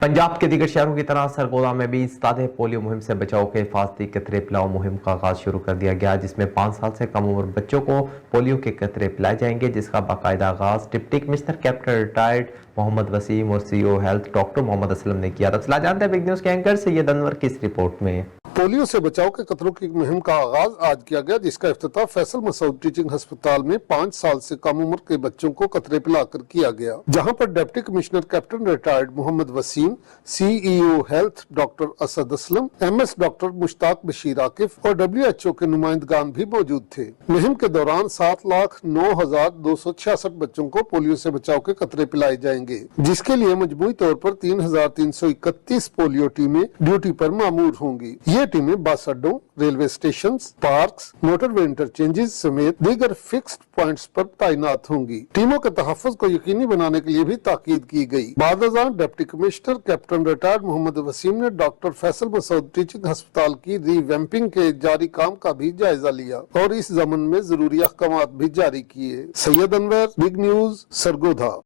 पंजाब के दीगर शहरों की तरह सरगोदा में भी सादे पोलियो मुहिम से बचाव के हिफाजती कतरे पिलाओ मुहिम का आगाज शुरू कर दिया गया, जिसमें 5 साल से कम उम्र बच्चों को पोलियो के कतरे पिलाए जाएंगे, जिसका बाकायदा आगाज deputy commissioner captain retired Mohammad Waseem और CEO health doctor Mohammad Aslam ने किया। तफसीला जानते हैं बिग न्यूज के एंकर सैयद अनवर की इस रिपोर्ट में। पोलियो से बचाव के कतरों की मुहिम का आगाज आज किया गया, जिसका इफ्तिताह फैसल मसूद टीचिंग अस्पताल में 5 साल से कम उम्र के बच्चों को कतरे पिलाकर किया गया, जहां पर deputy commissioner captain retired Mohammad Waseem, CEO health doctor Asad Aslam, MS doctor Mushtaq Bashir Akif और डब्ल्यूएचओ के नुमाइंदगान भी मौजूद थे। मुहिम के दौरान 7,09,266 बच्चों को पोलियो से बचाव के कतरे पिलाए जाएंगे, जिसके लिए मजमूई तौर पर 3,331 पोलियो टीमें ड्यूटी पर मामूर होंगी। ये टीमें बस अड्डों, railway station, parks, motorway interchanges समेत दीगर फिक्स्ड पॉइंट्स पर तैनात होंगी। टीमों के तहफ्फुज़ को यकीनी बनाने के लिए भी ताकीद की गई। बाद अज़ान deputy commissioner captain retired Mohammad Waseem ने डॉक्टर फैसल मसूद टीचिंग अस्पताल की रीवैम्पिंग के जारी काम का भी जायजा लिया और इस ज़मन में जरूरी अहकामात भी जारी किए। Syed Anwar, big news, Sargodha.